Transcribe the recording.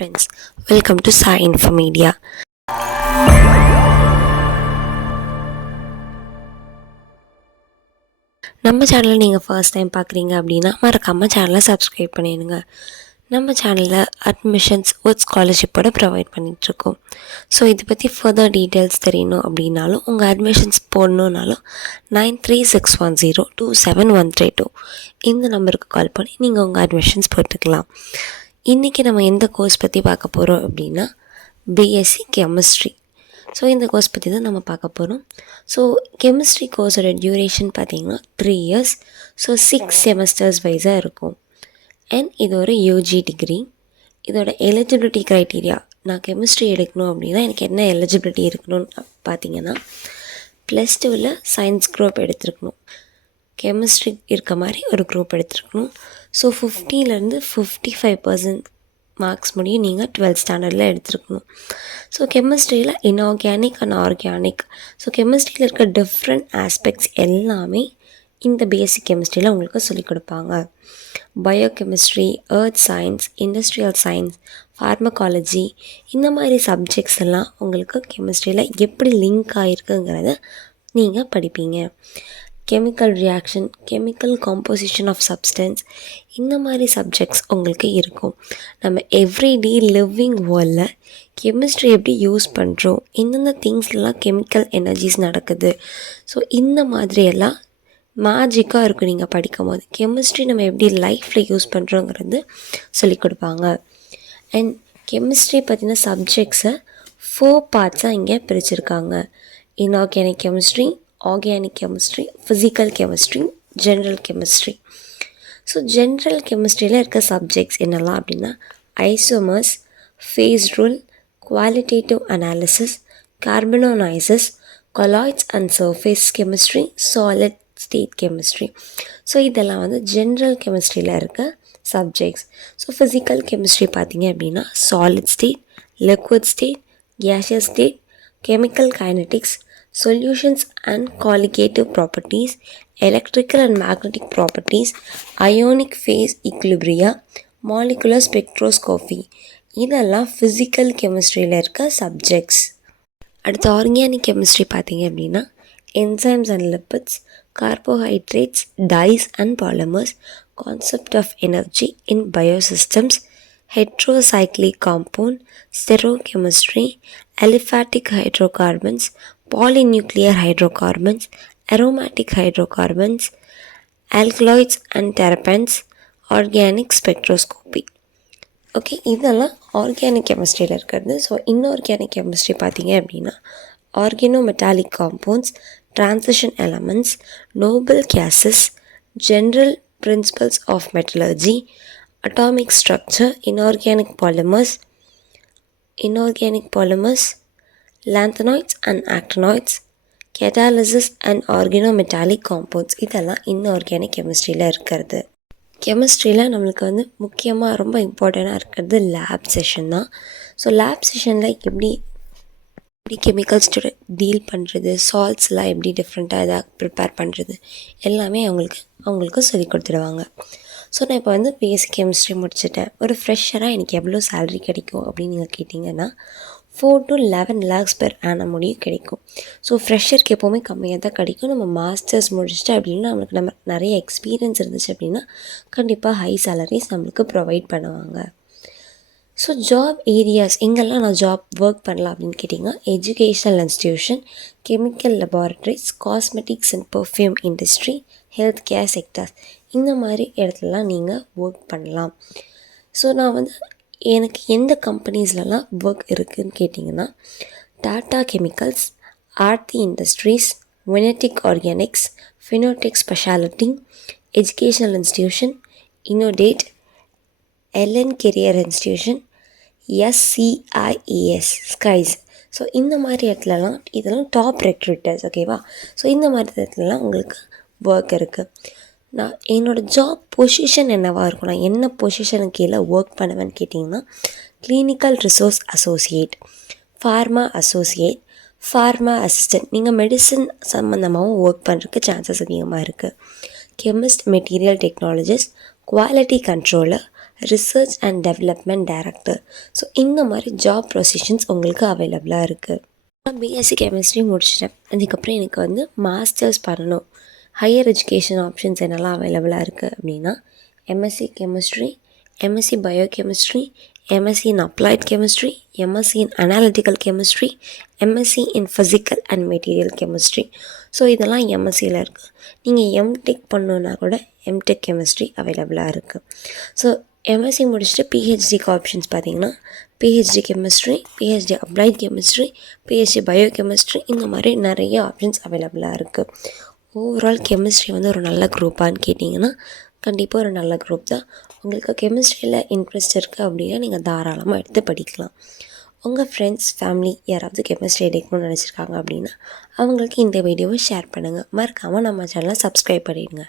Friends, welcome to Sai Info Media. நம்ம சேனலை நீங்கள் ஃபர்ஸ்ட் டைம் பார்க்குறீங்க அப்படின்னா மறக்காமல் சேனலை சப்ஸ்கிரைப் பண்ணிடுங்க. நம்ம சேனலில் அட்மிஷன்ஸ் வித் ஸ்காலர்ஷிப்போட ப்ரொவைட் பண்ணிகிட்ருக்கோம். ஸோ இதை பற்றி ஃபர்தர் டீட்டெயில்ஸ் தெரியணும் அப்படின்னாலும் உங்கள் அட்மிஷன்ஸ் போடணுன்னாலும் 9361027132 இந்த நம்பருக்கு கால் பண்ணி நீங்கள் உங்கள் அட்மிஷன்ஸ் போட்டுக்கலாம். இன்றைக்கி நம்ம எந்த கோர்ஸ் பற்றி பார்க்க போகிறோம் அப்படின்னா பிஎஸ்சி கெமிஸ்ட்ரி. ஸோ இந்த கோர்ஸ் பற்றி தான் நம்ம பார்க்க போகிறோம். ஸோ கெமிஸ்ட்ரி கோர்ஸோட டியூரேஷன் பார்த்திங்கன்னா 3 years. ஸோ 6 செமஸ்டர்ஸ் வைஸாக இருக்கும். அண்ட் இது ஒரு யூஜி டிகிரி. இதோட எலிஜிபிலிட்டி க்ரைட்டீரியா, நான் கெமிஸ்ட்ரி எடுக்கணும் அப்படின்னா எனக்கு என்ன எலிஜிபிலிட்டி இருக்கணும்னு பார்த்தீங்கன்னா +2ல் சயின்ஸ் குரூப் எடுத்துருக்கணும், கெமிஸ்ட்ரி இருக்க மாதிரி ஒரு குரூப் எடுத்துருக்கணும். ஸோ 50லேருந்து 55% மார்க்ஸ் முடியும் நீங்கள் 12th ஸ்டாண்டர்டில் எடுத்துருக்கணும். ஸோ கெமிஸ்ட்ரியில் இன்ஆர்கானிக் அண்ட் ஆர்கானிக், ஸோ கெமிஸ்ட்ரியில் இருக்க டிஃப்ரெண்ட் ஆஸ்பெக்ட்ஸ் எல்லாமே இந்த பேசிக் கெமிஸ்ட்ரியில் உங்களுக்கு சொல்லிக் கொடுப்பாங்க. Biochemistry, earth science, industrial science, pharmacology, இந்த மாதிரி சப்ஜெக்ட்ஸ் எல்லாம் உங்களுக்கு கெமிஸ்ட்ரியில் எப்படி லிங்க் ஆகிருக்குங்கிறத நீங்கள் படிப்பீங்க. Chemical reaction, chemical composition of substance, இந்த மாதிரி சப்ஜெக்ட்ஸ் உங்களுக்கு இருக்கும். நம்ம எவ்ரிடே லிவிங் வேர்ல்டில் கெமிஸ்ட்ரி எப்படி யூஸ் பண்ணுறோம், எந்தெந்த திங்ஸ்லாம் கெமிக்கல் எனர்ஜிஸ் நடக்குது, ஸோ இந்த மாதிரியெல்லாம் மேஜிக்காக இருக்கும். நீங்கள் படிக்கும் போது கெமிஸ்ட்ரி நம்ம எப்படி லைஃப்பில் யூஸ் பண்ணுறோங்கிறது சொல்லிக் கொடுப்பாங்க. அண்ட் கெமிஸ்ட்ரி பற்றின சப்ஜெக்ட்ஸை 4 பார்ட்ஸாக இங்கே பிரிச்சுருக்காங்க. Inorganic chemistry, organic chemistry, physical chemistry, general chemistry. So general கெமிஸ்ட்ரியில் இருக்க சப்ஜெக்ட்ஸ் என்னெல்லாம் அப்படின்னா isomers, phase rule, qualitative analysis, carbanions, colloids and surface chemistry, solid state chemistry. So இதெல்லாம் ஜென்ரல் கெமிஸ்ட்ரியில் இருக்க சப்ஜெக்ட்ஸ். ஸோ ஃபிசிக்கல் கெமிஸ்ட்ரி பார்த்திங்க அப்படின்னா solid state, liquid state, gaseous state, chemical kinetics, solutions and colligative properties, electrical and magnetic properties, ionic phase equilibria, molecular spectroscopy, இதெல்லாம் physical கெமிஸ்ட்ரியில் இருக்க subjects. அடுத்து organic chemistry பார்த்திங்க அப்படின்னா enzymes and lipids, carbohydrates, dyes and polymers, concept of energy in biosystems, heterocyclic compound, stereochemistry, aliphatic hydrocarbons, polynuclear hydrocarbons, aromatic hydrocarbons, alkaloids and terpenes, organic spectroscopy. Okay, இதெல்லாம் organic கெமிஸ்ட்ரியில் இருக்கிறது. So inorganic chemistry பார்த்திங்க அப்படின்னா organometallic compounds, transition elements, noble gases, general principles of metallurgy, atomic structure, inorganic polymers, lanthanoids and actinoids, catalysis and organometallic compounds. இதெல்லாம் inorganic கெமிஸ்ட்ரியில் இருக்கிறது. கெமிஸ்ட்ரியில் நம்மளுக்கு முக்கியமாக ரொம்ப இம்பார்ட்டண்ட்டாக இருக்கிறது லேப் செஷன் தான். ஸோ லேப் செஷனில் எப்படி கெமிக்கல்ஸோட டீல் பண்ணுறது, சால்ட்ஸ்லாம் எப்படி டிஃப்ரெண்ட்டாக எதாவது ப்ரிப்பேர் பண்ணுறது எல்லாமே அவங்களுக்கு சொல்லி கொடுத்துடுவாங்க. ஸோ நான் இப்போ பேசிக் கெமிஸ்ட்ரி முடிச்சுட்டேன், ஒரு ஃப்ரெஷராக எனக்கு எவ்வளோ சேலரி கிடைக்கும் அப்படின்னு நீங்கள் கேட்டிங்கன்னா 4 to 11 lakhs per annum முடியும் கிடைக்கும். ஸோ ஃப்ரெஷருக்கு எப்போவுமே கம்மியாக தான் கிடைக்கும். நம்ம மாஸ்டர்ஸ் முடிச்சுட்டு அப்படின்னா நம்ம நிறைய எக்ஸ்பீரியன்ஸ் இருந்துச்சு அப்படின்னா கண்டிப்பாக ஹை சேலரிஸ் நம்மளுக்கு ப்ரொவைட் பண்ணுவாங்க. ஸோ ஜாப் ஏரியாஸ் எங்கெல்லாம் நான் ஜாப் ஒர்க் பண்ணலாம் அப்படின்னு கேட்டிங்கன்னா educational institution, chemical laboratories, cosmetics and perfume industry, health care sectors, இந்த மாதிரி இடத்துலலாம் நீங்கள் ஒர்க் பண்ணலாம். ஸோ நான் எனக்கு எந்த கம்பெனிஸ்லலாம் ஒர்க் இருக்குதுன்னு கேட்டிங்கன்னா Tata chemicals, Aarti industries, Vinati organics, Fineotex speciality, educational institution, இன்னோடேட், எல்என் கெரியர் இன்ஸ்டியூஷன், SCIES, ஸ்கைஸ். ஸோ இந்த மாதிரி இடத்துலலாம் இதெல்லாம் டாப் ரெக்ரூட்டர்ஸ். ஓகேவா? ஸோ இந்த மாதிரி இடத்துலலாம் உங்களுக்கு ஒர்க் இருக்குது. நான் என்னோடய ஜாப் பொசிஷன் என்னவாக இருக்கும், நான் என்ன பொசிஷனுக்கு கீழே ஒர்க் பண்ணுவேன்னு கேட்டிங்கன்னா clinical resource associate, pharma associate, pharma assistant. நீங்கள் மெடிசன் சம்மந்தமாகவும் ஒர்க் பண்ணுறதுக்கு சான்சஸ் அதிகமாக இருக்குது. Chemist, material technologist, quality controller, research and development director. So இந்த மாதிரி ஜாப் பொசிஷன்ஸ் உங்களுக்கு அவைலபிளாக இருக்குது. நான் பிஎஸ்சி கெமிஸ்ட்ரி முடிச்சிட்டேன். அதுக்கப்புறம் எனக்கு வந்து மாஸ்டர்ஸ் பண்ணணும். ஹையர் எஜுகேஷன் ஆப்ஷன்ஸ் என்னெல்லாம் அவைலபிளாக இருக்குது அப்படின்னா MSc chemistry, MSc biochemistry, MSc in applied chemistry, MSc in analytical chemistry, MSc in physical and material chemistry. So இதெல்லாம் எம்எஸ்சியில் இருக்குது. நீங்கள் எம்டெக் பண்ணணுன்னா கூட எம்டெக் கெமிஸ்ட்ரி அவைலபிளாக இருக்குது. ஸோ எம்எஸ்சி முடிச்சுட்டு பிஹெச்டிக்கு ஆப்ஷன்ஸ் பார்த்தீங்கன்னா PhD chemistry, PhD applied chemistry, PhD biochemistry, இந்த மாதிரி நிறைய ஆப்ஷன்ஸ் அவைலபிளாக இருக்குது. ஓவரால் கெமிஸ்ட்ரி வந்து ஒரு நல்ல குரூப்பான்னு கேட்டிங்கன்னா கண்டிப்பாக ஒரு நல்ல குரூப் தான். உங்களுக்கு கெமிஸ்ட்ரியில் இன்ட்ரெஸ்ட் இருக்குது அப்படின்னா நீங்கள் தாராளமாக எடுத்து படிக்கலாம். உங்கள் ஃப்ரெண்ட்ஸ், ஃபேமிலி யாராவது கெமிஸ்ட்ரி எடுக்கணும்னு நினச்சிருக்காங்க அப்படின்னா அவங்களுக்கு இந்த வீடியோவை ஷேர் பண்ணுங்கள். மறக்காமல் நம்ம சேனலை சப்ஸ்கிரைப் பண்ணிடுங்க.